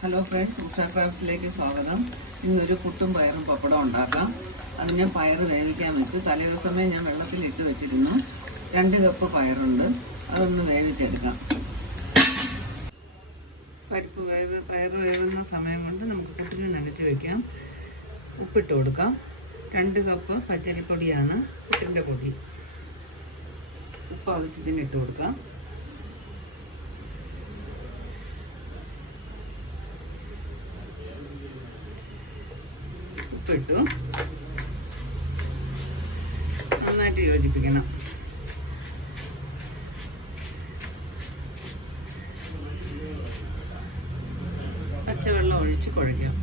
Hello friends Usha ക്രാഫ്റ്റ്സിലേക്ക് സ്വാഗതം. ഇന്നൊരു പുട്ടും പയറും പപ്പടം ഉണ്ടാക്കാം. അത് ഞാൻ പയർ വേവിക്കാൻ വെച്ചു. തലേദിവസമേ ഞാൻ വെള്ളത്തിൽ ഇട്ട് വെച്ചിരുന്നു. രണ്ട് കപ്പ് പയറുണ്ട്. അതൊന്ന് വേവിച്ചെടുക്കാം. പരിപ്പ് വേവ് പയർ വേവുന്ന സമയം കൊണ്ട് നമുക്ക് പുട്ടിന് നനച്ച് വെക്കാം. ഉപ്പിട്ട് കൊടുക്കാം. രണ്ട് കപ്പ് പച്ചരിപ്പൊടിയാണ് പുട്ടിന്റെ പൊടി. ഉപ്പ് ആവശ്യത്തിന് ഇട്ട് കൊടുക്കാം. ഉപ്പിട്ടു. നന്നായിട്ട് യോജിപ്പിക്കണം. പച്ചവെള്ളം ഒഴിച്ച് കുഴയ്ക്കാം.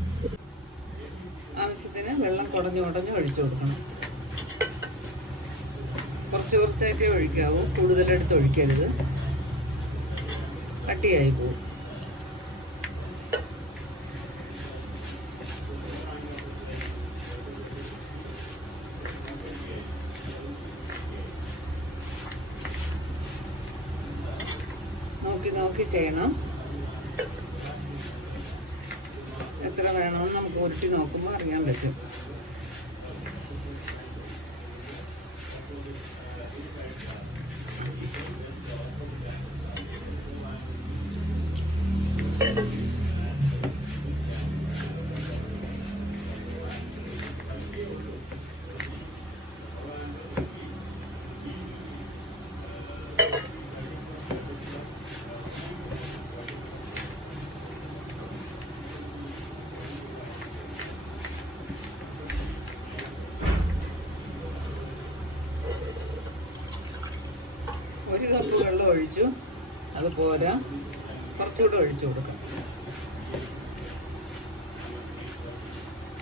ആവശ്യത്തിന് വെള്ളം കുടഞ്ഞ് കുടഞ്ഞ് ഒഴിച്ചു കൊടുക്കണം. കുറച്ച് കുറച്ചായിട്ടേ ഒഴിക്കാവൂ. കൂടുതലെടുത്ത് ഒഴിക്കരുത്. കട്ടിയായി പോകും. നോക്കി ചെയ്യണം. എത്ര വേണമെന്ന് നമുക്ക് ഉരുട്ടി നോക്കുമ്പോൾ അറിയാൻ പറ്റും. ഒരു കപ്പ് വെള്ളം ഒഴിച്ചു. അത് പോരാ. കുറച്ചുകൂടെ ഒഴിച്ചു കൊടുക്കാം.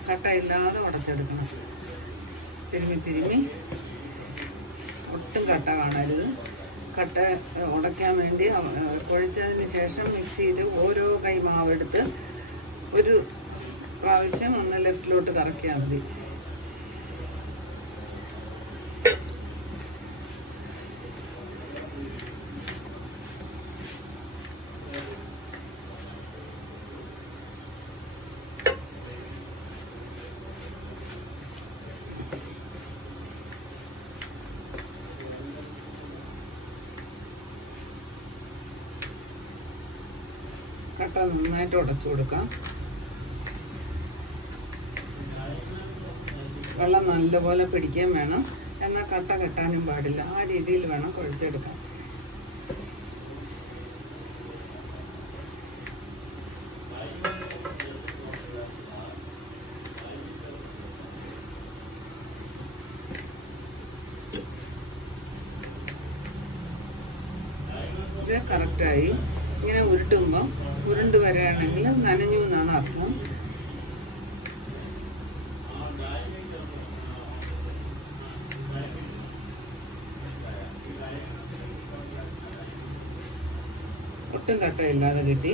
കട്ടയില്ലാതെ ഉടച്ചെടുക്കണം. തിരുമ്മി തിരുമ്മി ഒട്ടും കട്ട കാണരുത്. കട്ട ഉടയ്ക്കാൻ വേണ്ടി കുഴച്ചതിന് ശേഷം മിക്സിയിൽ ഓരോ കൈ മാവെടുത്ത് ഒരു പ്രാവശ്യം ഒന്ന് ലെഫ്റ്റിലോട്ട് കറക്കിയാൽ മതി. കട്ട നന്നായിട്ട് ഉടച്ചു കൊടുക്കാം. വെള്ളം നല്ലപോലെ പിടിക്കാൻ വേണം. എന്നാൽ കട്ട കെട്ടാനും പാടില്ല. ആ രീതിയിൽ വേണം കുഴച്ചെടുക്കാൻ. കറക്റ്റായി ഇങ്ങനെ ഉരുട്ടുമ്പോൾ ഉരുണ്ട് വരികയാണെങ്കിൽ നനഞ്ഞു എന്നാണ് അർത്ഥം. ഒട്ടും കട്ടയില്ലാതെ കിട്ടി.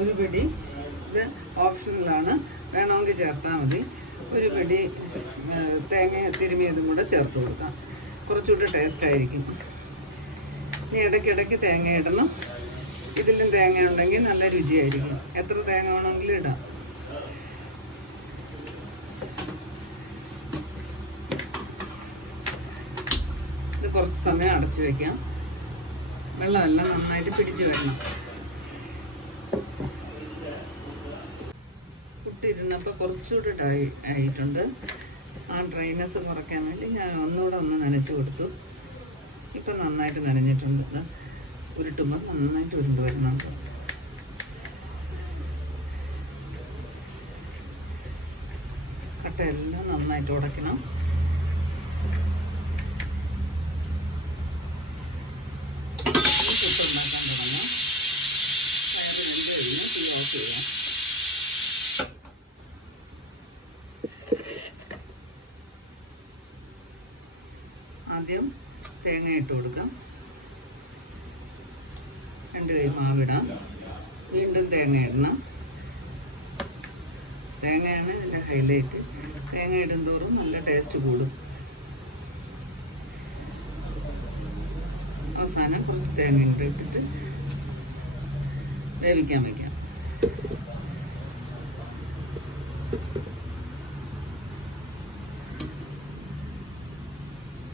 ഒരു പിടി ഇത് ഓപ്ഷണലാണ് വേണമെങ്കിൽ ചേർത്താൽ മതി. ഒരു പിടി തേങ്ങ തിരുമിയതും കൂടെ ചേർത്ത് കൊടുക്കാം. കുറച്ചുകൂടി ടേസ്റ്റ് ആയിരിക്കും. ഇനി ഇടയ്ക്കിടയ്ക്ക് തേങ്ങ ഇടണം. ഇതിലും തേങ്ങ ഉണ്ടെങ്കിൽ നല്ല രുചിയായിരിക്കും. എത്ര തേങ്ങ വേണമെങ്കിലും ഇടാം. ഇത് കുറച്ച് സമയം അടച്ചു വെക്കാം. വെള്ളമെല്ലാം നന്നായിട്ട് പിടിച്ചു വരണം. പുട്ടിരുന്നപ്പോൾ കുറച്ചുകൂടി ആയിട്ടുണ്ട്. ആ ഡ്രൈനെസ് കുറയ്ക്കാൻ വേണ്ടി ഞാൻ ഒന്നുകൂടെ ഒന്ന് നനച്ചു കൊടുത്തു. ഇപ്പം നന്നായിട്ട് നനഞ്ഞിട്ടുണ്ട്. ഇത് ഉരുട്ടുമ്പോൾ നന്നായിട്ട് ഉരുണ്ട് വരണം. കട്ടയെല്ലാം നന്നായിട്ട് ഉടയ്ക്കണം. ആദ്യം തേങ്ങ ഇട്ട് കൊടുക്കാം. രണ്ട് കൈ മാവിടാം. വീണ്ടും തേങ്ങ ഇടണം. തേങ്ങയാണ് ഇതിന്റെ ഹൈലൈറ്റ് തേങ്ങ ഇടും തോറും നല്ല ടേസ്റ്റ് കൂടും. അവസാനം കുറച്ച് തേങ്ങ കൂടെ ഇട്ടിട്ട് വേവിക്കാൻ വയ്ക്കാം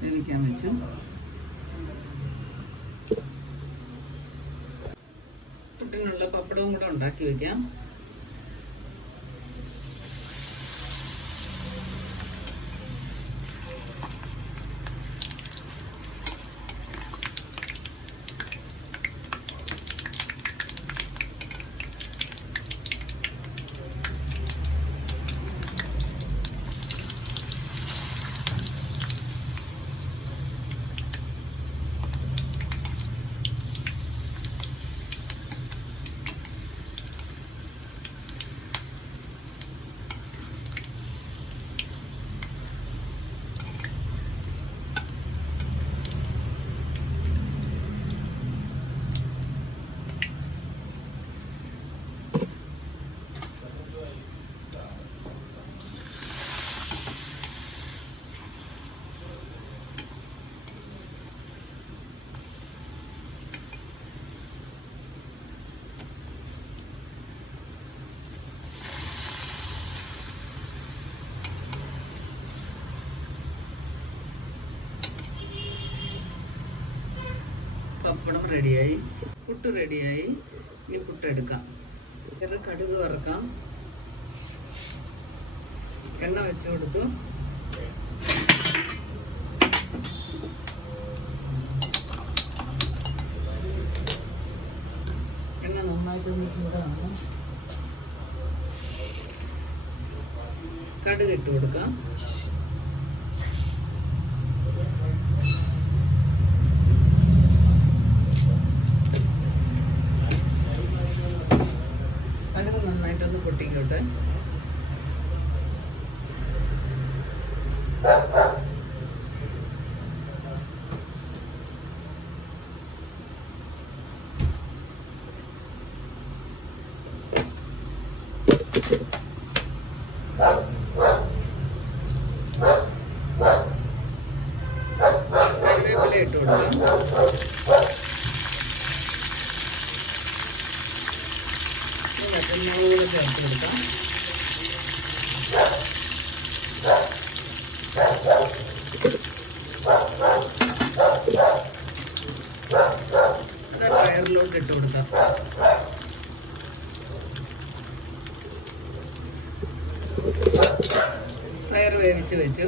വേവിക്കാൻ വെച്ചു. പപ്പടവും കൂടെ ഉണ്ടാക്കി വെക്കാം. പപ്പടം റെഡിയായി പുട്ട് റെഡിയായി ഇനി പുട്ടെടുക്കാം വേറെ കടുക് വറക്കാം എണ്ണ വെച്ച് കൊടുത്തു എണ്ണ നന്നായിട്ടൊന്ന് ചൂടാണ് കടുക് ഇട്ട് കൊടുക്കാം കറിവേപ്പില ഇട്ട് കൊടുക്കാം. പച്ചമുളക് കൂടെ ചേർത്ത് കൊടുക്കാം അത് പയറിലോട്ട് ഇട്ട് കൊടുക്കാം. പയർ വേവിച്ച് വെച്ചു.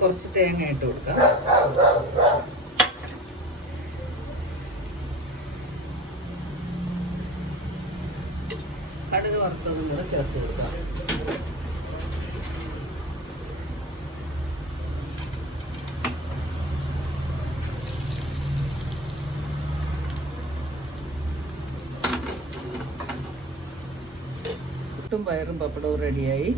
കുറച്ച് തേങ്ങ ഇട്ട് കൊടുക്കാം. കടുക് വറുത്തതും കൂടെ ചേർത്ത് കൊടുക്കാം. പയറും പപ്പടവും റെഡിയായി